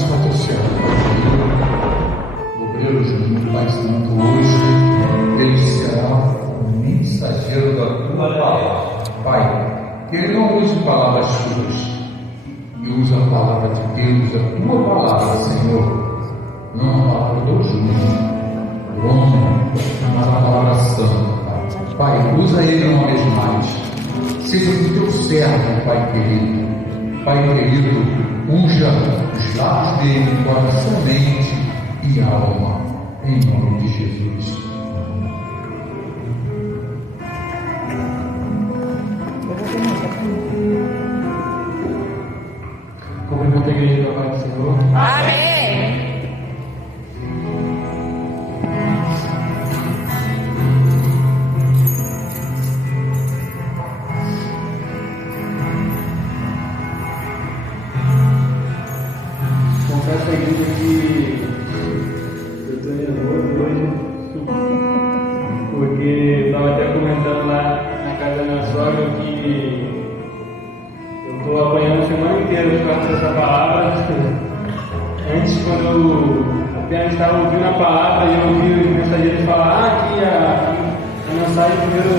mais patrociado. Obreiros do Pai Santo, hoje ele será o mensageiro da tua palavra. Pai, que ele não use palavras suas, e use a palavra de Deus, a tua palavra, Senhor, não a palavra do justo, do homem, mas a palavra santa. Pai, usa ele uma vez mais. Seja o teu servo, Pai querido. Pai querido, unja os lábios dele, coração, mente e alma, em nome de Jesus. Cumprimento a igreja da paz do Senhor. Amém. Confesso à igreja que eu estou nervoso hoje, porque eu estava até comentando lá na casa da minha sogra que eu estou apanhando a semana inteira por causa dessa palavra. Antes, quando eu apenas estava ouvindo a palavra e eu ouvi os mensageiros falar que a mensagem primeiro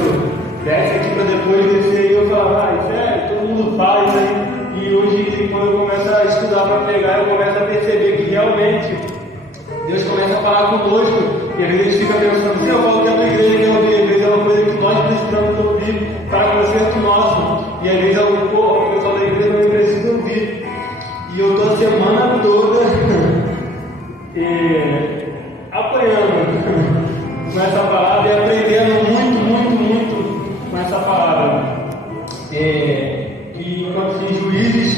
desce aqui para depois descer, e eu falava, sério, todo mundo fala isso aí. E hoje, quando eu começo a estudar para pregar, eu começo a perceber que realmente Deus começa a falar conosco. E às vezes a gente fica pensando, se eu falo que é uma igreja que eu ouvi, às vezes é uma coisa que nós precisamos ouvir para o conserto nosso. E às vezes o pessoal da igreja não precisa ouvir. E eu estou a semana toda apanhando com essa palavra e aprendendo muito com essa palavra. Que quando em Juízes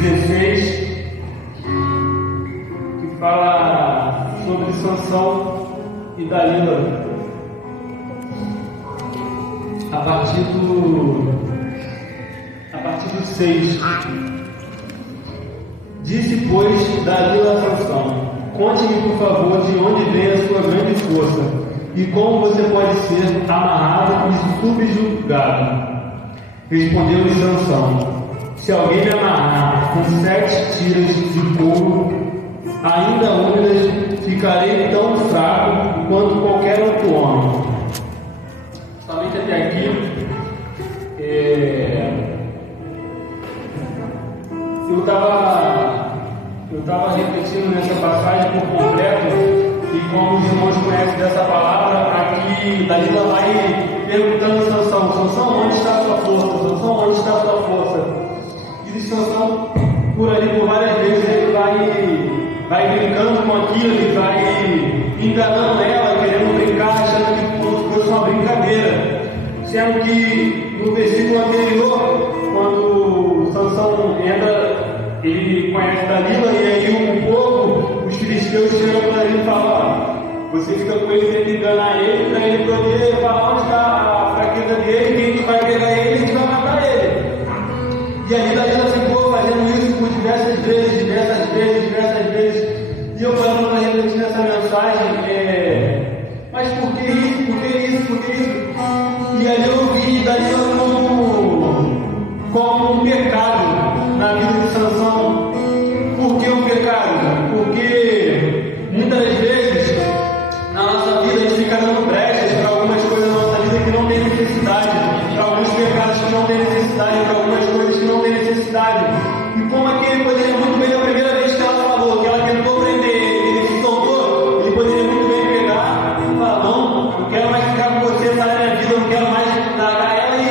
16, que fala sobre Sansão e Dalila, a partir do 6. Disse, pois, Dalila a Sansão: conte-me, por favor, de onde vem a sua grande força e como você pode ser amarrado e subjugado. Respondeu-lhe Sansão: se alguém me amarrar com 7 tiras de couro, ainda úmidas, ficarei tão fraco quanto qualquer outro homem. Somente até aqui, eu estava refletindo nessa passagem por completo, e como os irmãos conhecem dessa palavra, aqui Dalila vai perguntando a Sansão: Sansão, onde está a sua força? Sansão, onde está a sua força? E Sansão, por ali, por várias vezes, ele vai brincando com aquilo, ele vai enganando ela, querendo brincar, achando que fosse uma brincadeira. Sendo que no versículo anterior, quando Sansão entra, ele conhece Dalila, e aí um pouco os filisteus chegam para ele e falam: você fica com ele, tenta enganar ele, para ele poder falar onde está a fraqueza dele, que a gente vai pegar ele e a gente vai matar ele. E aí Dalila ficou fazendo isso por diversas vezes. E eu falando para refletir nessa mensagem, mas por que isso? E aí eu vi Dalila como um pecado na vida de Sansão. Por que um pecado? Porque muitas vezes na nossa vida a gente fica dando brechas para algumas coisas na nossa vida que não tem necessidade, para alguns pecados que não tem necessidade, para algumas coisas que não tem necessidade. E como aqui ele poderia muito bem, a primeira vez que ela falou, que ela tentou prender ele se soltou, ele poderia muito bem pegar e falar: não quero mais ficar com você, sai da minha vida, eu não quero mais largar ela, e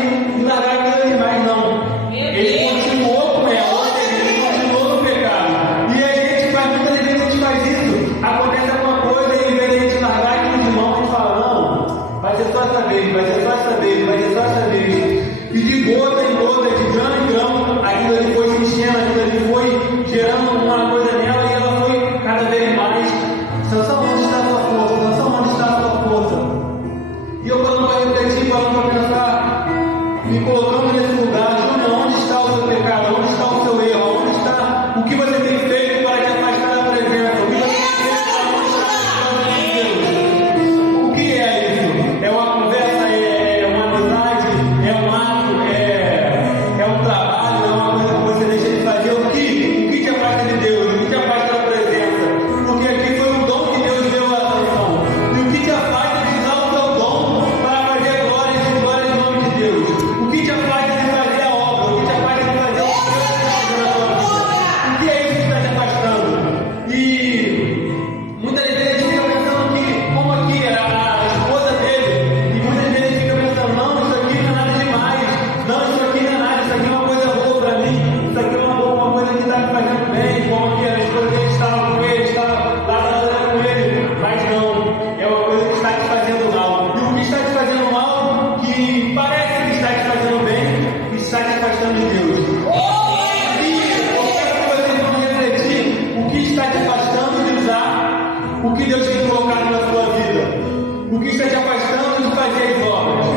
O que está te afastando de fazer as obras?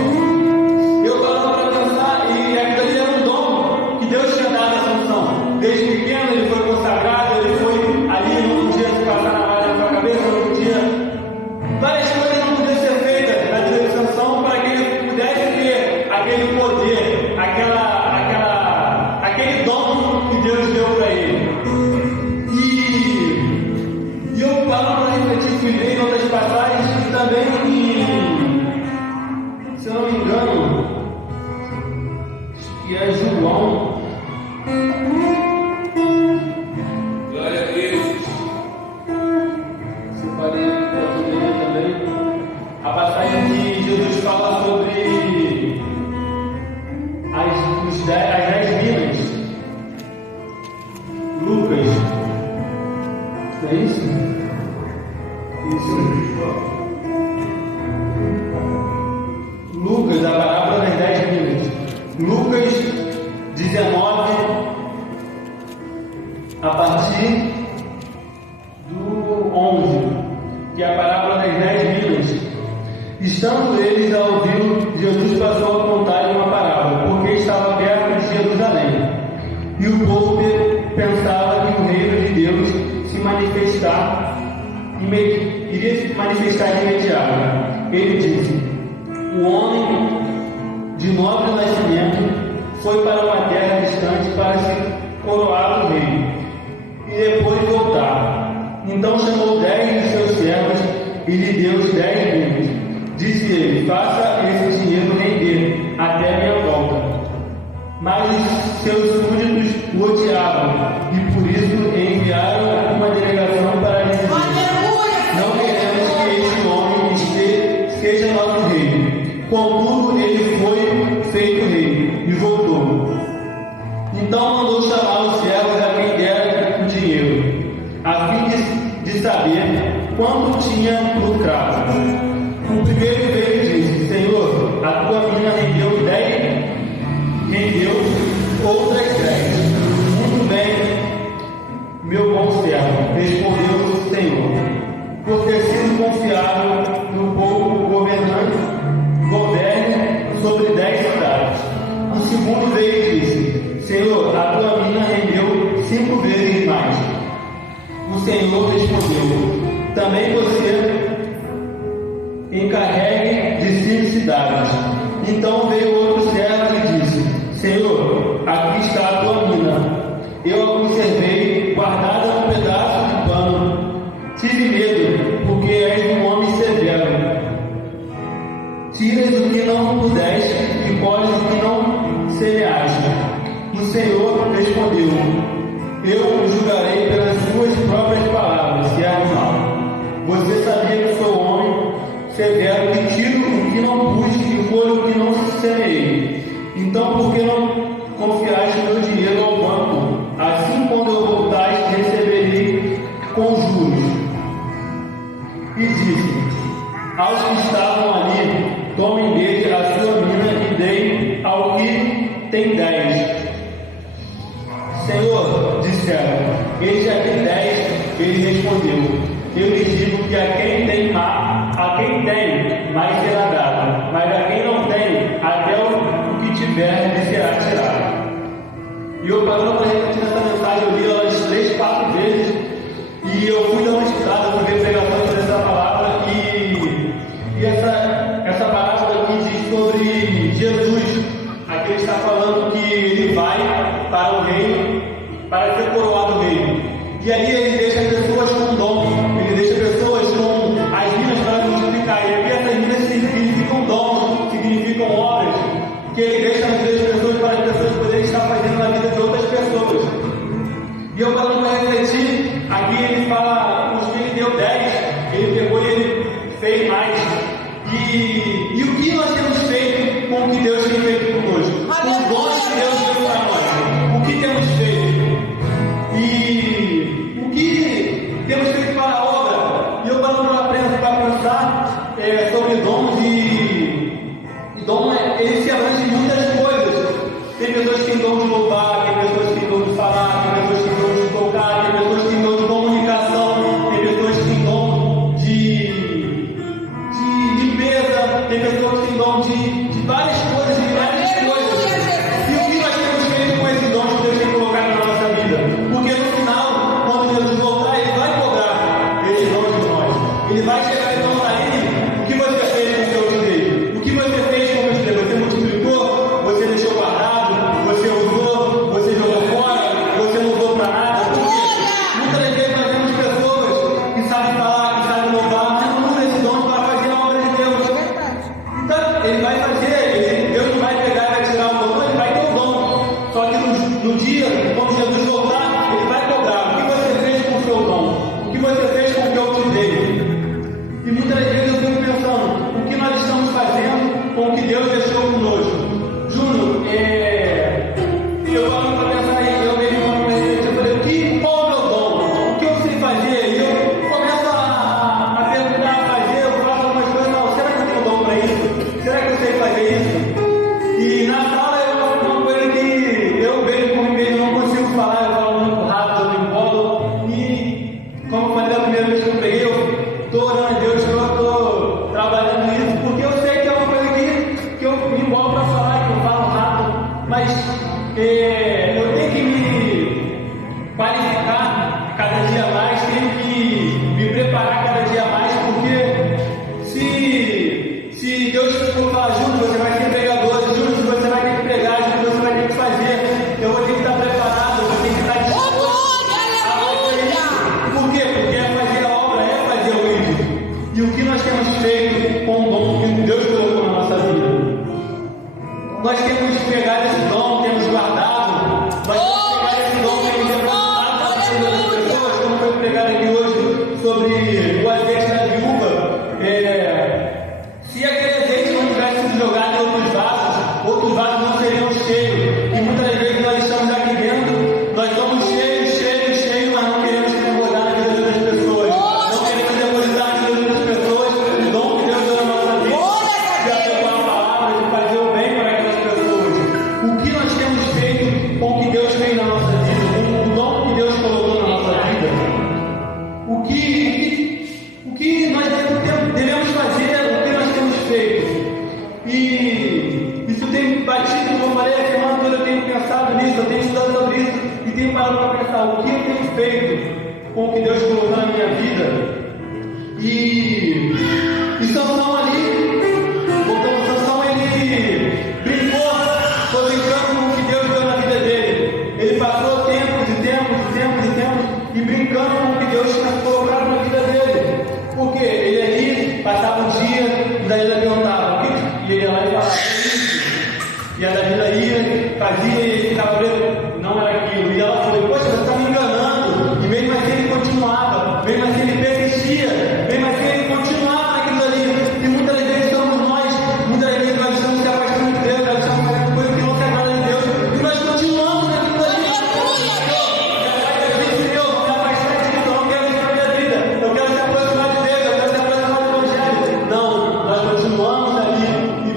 Eu parando para pensar, e aquilo ali era um dom que Deus tinha dado a Sansão. Desde pequeno ele foi consagrado, ele foi ali, não podia se passar na malha na sua cabeça, não podia. Várias coisas não podiam ser feitas na vida de Sansão para que ele pudesse ter aquele poder, aquele dom que Deus deu para ele. E eu parando para refletir, fui ver em outras passagens e também se eu não me engano, que é João. Glória a Deus. Separei para poder ler também a passagem que Jesus fala sobre as 10 minas. Lucas. É isso? Isso. Lucas, a parábola das 10 minas. Lucas 19, a partir do 11, que é a parábola das 10 minas. Estando eles a ouvi-lo, Jesus passou a contar-lhe uma parábola, porque estava perto de Jerusalém. E o povo pensava que o reino de Deus iria se manifestar de imediato. Ele disse: o homem de nobre nascimento foi para uma terra distante para se coroar o rei e depois voltar. Então chamou 10 de seus servos e lhe deu os 10 minas. Disse ele: faça esse dinheiro render até minha volta. Mas os seus súditos o odiavam e por isso enviaram uma delegação para lhe dizer: não queremos que este homem seja nosso rei. Contudo, ele foi feito rei e voltou. Então mandou chamar os servos a quem dera o dinheiro, a fim de saber quanto tinha lucrado. O primeiro veio e disse: Senhor, a tua mina rendeu 10, rendeu outras 10. Muito bem, meu bom servo, respondeu o Senhor, por ter sido confiado no pouco governe sobre 10 cidades. O segundo veio e disse: Senhor, a tua mina rendeu 5 vezes mais. O Senhor respondeu: também você encarregue de 5 cidades. Então veio outro servo e disse: Senhor, aqui está a tua mina. Eu a conservei guardada num pedaço de pano. Tive medo, porque és um homem severo. Tiras o que não pudeste e colhes o que não semeaste. O Senhor respondeu: eu julgarei pelas suas próprias palavras, se é animal. Você sabia que sou homem severo, que tiro o que não pus e colho o que não semeei. Então, por que não confiaste meu dinheiro ao banco? Assim, quando eu voltasse, receberei com juros. E disse aos que estavam ali: tomem dele a sua mina e deem ao que tem 10. Senhor, disseram, este aqui 10. Ele respondeu: eu lhes digo que a quem tem, mais será dado, mas a quem não tem, até o que tiver lhe será tirado. E eu parando para refletir nessa mensagem, eu li elas 3, 4 vezes, e eu fui dar uma estudada, fui ver pregações dessa palavra, e essa parábola aqui diz sobre Jesus. Aqui ele está falando que ele vai para o reino, para ser coroado rei. E ali ele deixa as pessoas com dom, ele deixa pessoas com as minas para multiplicar. E aqui essas minas significam dons, significam obras, que ele deixa nas vidas das pessoas para as pessoas poderem estar fazendo na vida de outras pessoas. E eu falando para refletir, aqui ele fala, os que ele deu 10, ele pegou e ele fez mais. E o que nós temos feito com o que Deus tem feito conosco? Com os dons que Deus deu para nós. O que temos feito? E o que temos feito para a obra? E eu parando para pensar sobre dons e dom, ele se abrange de muitas coisas. Tem pessoas que têm dom de louvar, tem pessoas que têm dom de falar, tem pessoas que têm dom de tocar, tem pessoas que têm dom de comunicação, tem pessoas que têm dom de Ele vai chegar e perguntar a ele: o que você fez com o que eu te dei? O que você fez com o que eu te dei? Você multiplicou? Você deixou guardado? Você usou? Você jogou fora? Você não usou para nada? Porque muitas das vezes nós temos pessoas que sabem falar, que sabem louvar, mas não usam esses dons para fazer a obra de Deus. Então, ele vai fazer, Deus não vai pegar e vai tirar o dom, ele vai ter o dom. Só que no dia, quando Jesus voltar, ele vai cobrar. O que você fez com o seu dom? O que você fez com o que eu te dei? E muitas vezes eu fico pensando, o que nós estamos fazendo com o que Deus deixou conosco? Júnior, eu falo para pensar aí, eu mesmo falo para ele, eu falei, qual é o meu dom? O que eu sei fazer? E eu começo a perguntar, a fazer, eu faço algumas coisas, não, será que eu tenho dom para isso? Será que eu sei fazer isso? E na sala eu faço uma coisa que eu vejo como eu não consigo falar, eu falo muito rápido, eu me empolgo, e como eu falei da primeira vez que eu preguei, eu estou orando a Deus, eu estou trabalhando nisso, porque eu sei que é uma coisa que eu me empolgo para falar, que eu falo rápido, mas eu tenho que me qualificar cada dia mais, tenho que me preparar cada dia mais, porque se Deus for falar, Júnior, você vai ser pregador, Júnior, você vai ter que pregar, Júnior, você vai ter que fazer, eu vou ter que estar preparado, eu vou ter que estar disposto a fazer isso. Por quê? Porque é fazer a obra, é fazer o vídeo. E o que nós temos feito com o dom que Deus colocou na nossa vida? Nós temos pegado esse dom, temos guardado, nós temos pegado esse dom, temos depositado na vida das pessoas, como foi pregado aqui hoje sobre o azeite da viúva. Se aquele azeite não tivesse sido jogado em outros vasos não seriam cheios. E muitas das vezes nós estamos aqui dentro, nós somos cheios, mas não queremos transbordar na vida das pessoas. Não queremos depositar na vida das pessoas o dom que Deus deu na nossa vida. De aplicar a palavra, de fazer o bem para aquelas pessoas. O que nós temos feito com o que Deus fez na nossa vida, com o dom que Deus colocou na nossa vida? O que nós devemos fazer, o que nós temos feito? E isso tem batido, como eu falei, a semana toda eu tenho pensado nisso, eu tenho estudado sobre isso e tenho parado para pensar o que eu tenho feito com o que Deus colocou na minha vida. E Sansão ali, Sansão ele brincou, foi brincando com o que Deus deu na vida dele. Ele passou tempos e brincando com o que Deus tinha colocado na vida dele. Porque ele ali passava um dia e daí ele perguntava, e ele ia lá e falava, e a Dalila ia, fazia e ele ficava preso, não era aquilo. E ela falou, poxa, você está me enganando. E mesmo assim ele continuava, mesmo assim ele persistia, mesmo assim ele continuava naquilo ali. E muitas das vezes somos nós, muitas das vezes nós estamos se afastando de Deus, nós estamos fazendo coisas que não se agrada de Deus, e nós continuamos naquilo ali. Senhor, me afastar de Deus, eu não quero isso na minha vida, eu quero se aproximar de Deus, eu quero se aproximar do Evangelho. Não, nós continuamos ali e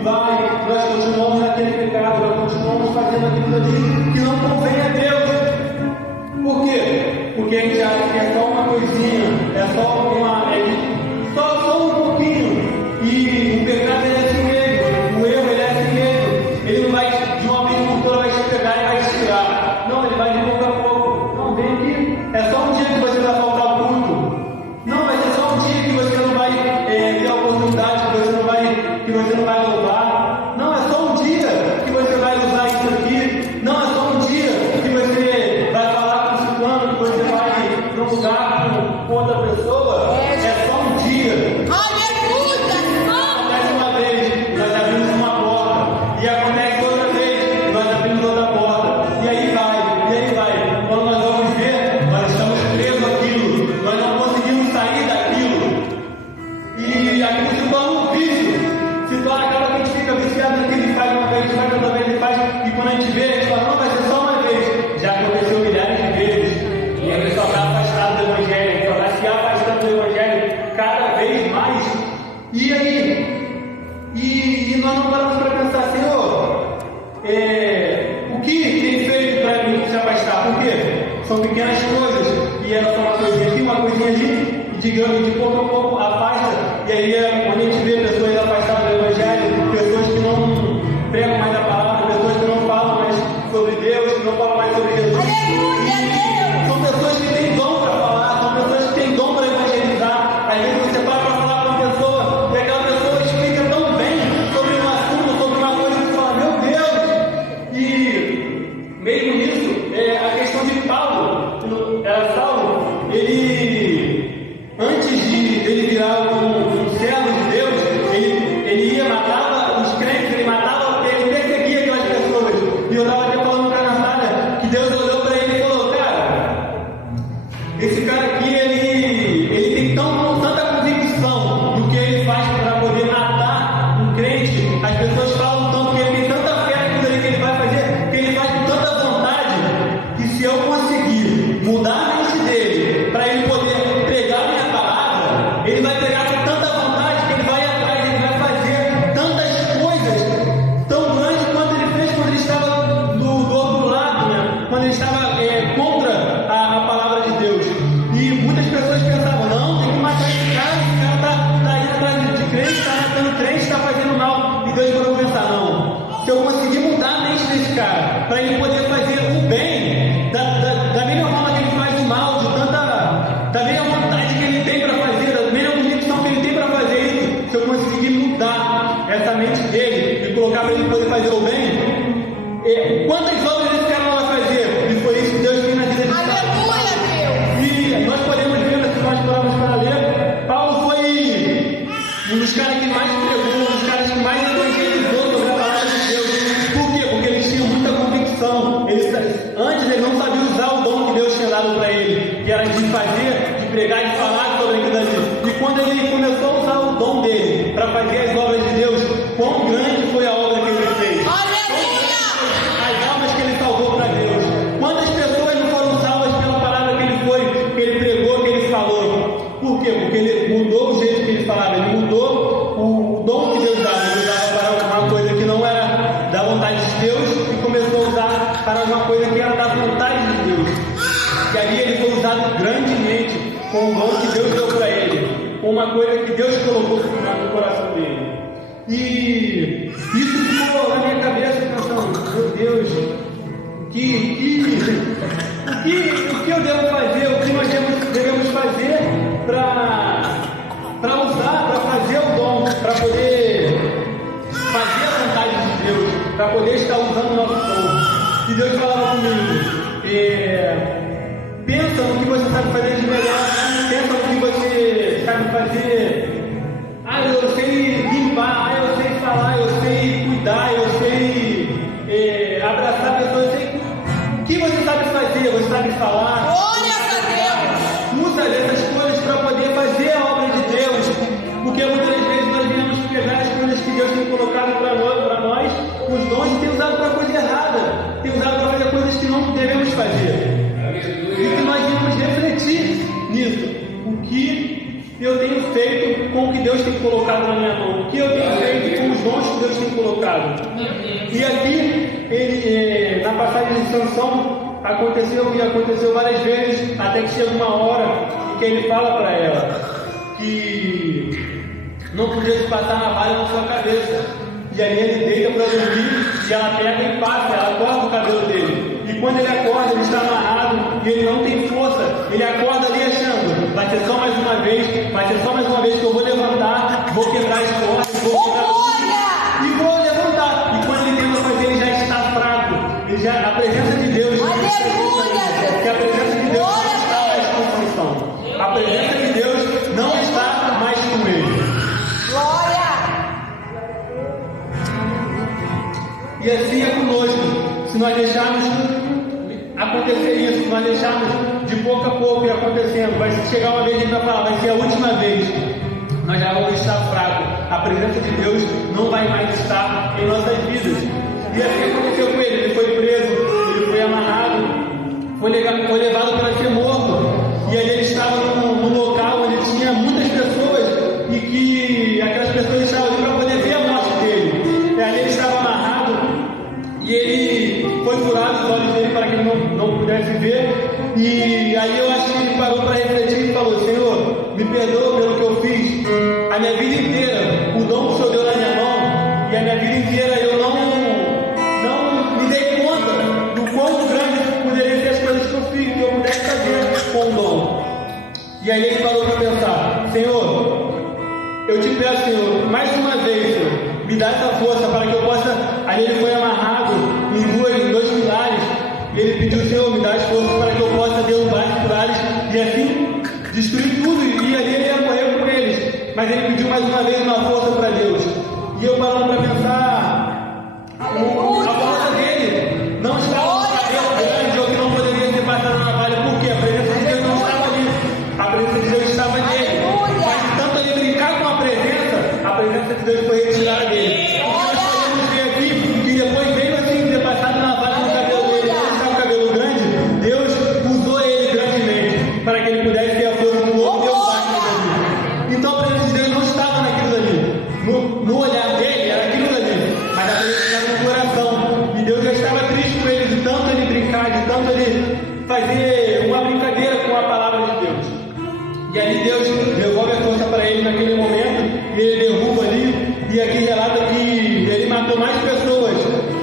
nós continuamos naquele pecado, nós continuamos fazendo aquilo ali que não convém a Deus. Por quê? Porque a gente acha que é só uma coisinha, é só um pouquinho. E o pecado ele é assim mesmo, o erro ele é assim mesmo. Ele não vai de uma vez por toda vai te pegar e vai te tirar. Não, ele vai de pouco a pouco. Não, vem aqui. É só um dia que você vai faltar o culto. Não, vai ser só um dia que você não vai ter a oportunidade, que você não vai louvar. Não, é só um dia que você vai usar isso aqui. Não, é só um dia que você vai falar com o ciclano, que você vai para um lugar com outra pessoa. É só um dia. Acontece uma vez, nós abrimos uma porta. E acontece outra vez, nós abrimos outra porta. E aí vai. Quando nós vamos ver, nós estamos presos àquilo. Nós não conseguimos sair daquilo. E aquilo se torna um vício. Se torna, acaba que a gente fica viciado naquilo e faz uma vez, faz outra vez e faz. E quando a gente vê, a gente fala, não, vai ser só uma vez. Já aconteceu milhares de vezes. E a pessoa está afastada do Evangelho, só está se afastando do Evangelho cada vez mais. E aí? E nós não paramos para pensar, Senhor, o que tem feito para mim se afastar? Por quê? São pequenas coisas, e elas são uma coisinha aqui, uma coisinha ali, e digamos, de pouco a pouco afasta, e aí quando a gente vê pessoas afastadas do Evangelho, pessoas que não pregam mais a palavra, pessoas que não falam mais sobre Deus, que não falam mais sobre Jesus. São pessoas que têm dom para falar, são pessoas que têm dom para evangelizar. Às vezes você para esse cara aqui, ele tem tanta convicção do que ele faz para poder matar um crente. As pessoas falam tanto que ele tem tanta fé naquilo ali que ele vai fazer, que ele faz com tanta vontade, que se eu conseguir mudar a mente dele para ele poder pregar a minha palavra, ele vai pregar com tanta vontade que ele vai atrás, ele vai fazer tantas coisas tão grandes quanto ele fez quando ele estava do outro lado, né? Quando ele estava contra a palavra de Deus. E muitas pessoas pensavam, não, tem que matar esse cara tá aí atrás de crente, está matando crente, está fazendo mal. E Deus falou pensar, não, se eu conseguir mudar a mente desse cara, para ele poder fazer o bem, da mesma forma que ele faz o mal, da mesma vontade que ele tem para fazer, da mesma convicção que ele tem para fazer isso, se eu conseguir mudar essa mente dele e colocar para ele poder fazer o bem, quantas obras esse cara não vai fazer? E foi isso que Deus fez na vida de Paulo. E nós podemos ver, se nós formos para ler, Paulo foi um dos caras que mais pregou, um dos caras que mais evangelizou sobre a palavra de Deus. Por quê? Porque ele tinha muita convicção. Antes ele não sabia usar o dom que Deus tinha dado para ele, que era de fazer, de pregar, de falar sobre aquilo ali. E quando ele começou a usar o dom dele para fazer as obras de Deus, quão grande foi a obra que ele fez. As almas que ele salvou para Deus. Quantas pessoas não foram salvas pela palavra que ele pregou, que ele falou? Por quê? Porque ele mudou o jeito que ele falava, ele mudou o dom que Deus dava. Ele usava para uma coisa que não era da vontade de Deus e começou a usar para uma coisa que era da vontade de Deus. E ali ele foi usado grandemente com o dom que Deus deu para ele, com uma coisa que Deus colocou no coração dele. E isso ficou na minha cabeça pensando, meu Deus, o que eu devo fazer, o que nós devemos fazer para usar, para fazer o dom, para poder fazer a vontade de Deus, para poder estar usando o nosso dom. E Deus falava comigo, pensa no que você sabe fazer de melhor, pensa no que você sabe fazer. Eu sei limpar, eu sei falar, eu sei cuidar, eu sei abraçar pessoas, eu sei o que você sabe fazer, você sabe falar. Glória a Deus! Usa dessas coisas para poder fazer a obra de Deus, porque muitas vezes nós viemos pegar as coisas que Deus tem colocado para nós, os dons, e tem usado para coisa errada, tem usado para fazer coisas que não devemos fazer. E que nós devemos refletir nisso. O que eu tenho feito com o que Deus tem colocado na minha mão? O que eu tenho feito com os dons que Deus tem colocado? E aqui, na passagem de Sansão, aconteceu várias vezes, até que chega uma hora em que ele fala para ela que não podia se passar navalha na sua cabeça. E aí ele deita para dormir e ela pega e passa, ela corta o cabelo dele. E quando ele acorda, ele está amarrado e ele não tem força. Ele acorda ali achando, vai ser só mais uma vez que eu vou levantar, vou quebrar as cordas, vou quebrar tudo e vou levantar. E quando ele tenta fazer, ele já está fraco. A presença de Deus, que a presença de Deus não está mais com Sansão. A presença de Deus não está mais com ele. Glória! E assim é conosco. Se nós deixarmos acontecer isso, se nós deixarmos de pouco a pouco ir acontecendo, vai chegar uma vez que a gente vai falar, vai ser a última vez, nós já vamos estar fracos. A presença de Deus não vai mais estar em nossas vidas. E assim aconteceu com ele. Ele foi preso, ele foi amarrado, foi levado para ser morto. E aí ele estava num local onde tinha muitas pessoas e que aquelas pessoas estavam ali para poder ver a morte dele. E ali ele estava amarrado e ele foi curado os olhos dele para que ele não pudesse ver. E aí eu acho que ele parou para refletir e falou: Senhor, me perdoa pelo que eu fiz a minha vida inteira, o dom que o Senhor deu na minha mão, e a minha vida inteira eu não me dei conta do quão grande poderia ser as coisas que eu fiz, que eu pudesse fazer com o dom. E aí ele parou para pensar: Senhor, eu te peço, Senhor, mais uma vez, Senhor, me dá essa força para que eu possa. Aí ele foi amarrado em dois pilares. E ele pediu: Senhor, me dá as forças para que eu possa derrubar os pilares e assim destruir tudo. E ali ele ia morrer com eles. Mas ele pediu mais uma vez uma força para Deus. E eu parando para pensar, a força dele não estava no cabelo grande ou que não poderia ser passado na navalha. Por quê? A presença de Deus não estava ali. E ali Deus devolve a força para ele naquele momento, e ele derruba ali, e aqui relata que ele matou mais pessoas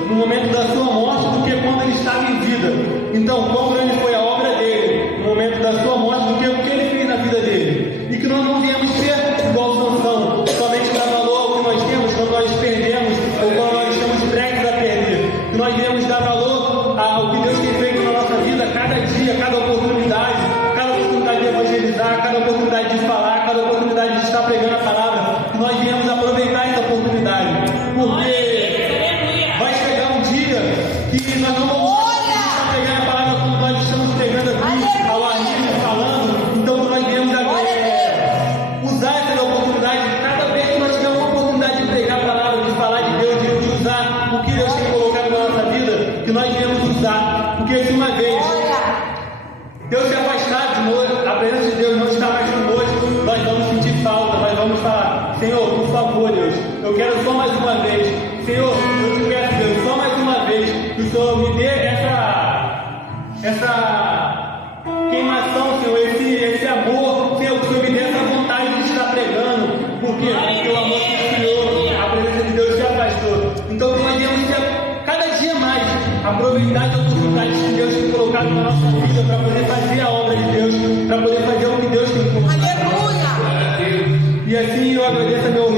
no momento da sua morte do que quando ele estava em vida. Então, quão grande foi a obra dele no momento da sua morte do que o que ele fez na vida dele. E que nós não viemos ser igual Sansão, somente dar valor ao que nós temos quando nós perdemos, ou quando nós estamos prestes a perder. Que nós viemos dar valor ao que Deus tem feito na nossa vida, cada dia, cada oportunidade de evangelizar, cada oportunidade de falar, cada oportunidade de estar pregando a palavra, que nós viemos aproveitar essa oportunidade, porque vai chegar um dia que nós não vamos estar pregando a palavra como nós estamos pregando aqui, ao ar livre, falando. Então nós viemos usar essa oportunidade, cada vez que nós temos uma oportunidade de pregar a palavra, de falar de Deus, de usar o que Deus tem colocado na nossa vida, que nós viemos usar, porque se uma vez Deus se afastar de nós, a presença de Deus não está mais conosco, nós vamos sentir falta, nós vamos falar: Senhor, por favor, Deus, eu quero só mais uma vez. Senhor, eu te peço, Deus, só mais uma vez, que o Senhor me dê essa queimação, Senhor, esse amor, Senhor, que o Senhor me dê essa vontade de estar pregando. Por quê? Porque o amor do Senhor, a presença de Deus se afastou. Então nós devemos ter cada dia mais aproveitar as oportunidades que Deus tem colocado na nossa vida para poder fazer a obra de Deus, para poder fazer o que Deus tem colocado. Aleluia! E assim eu agradeço a meu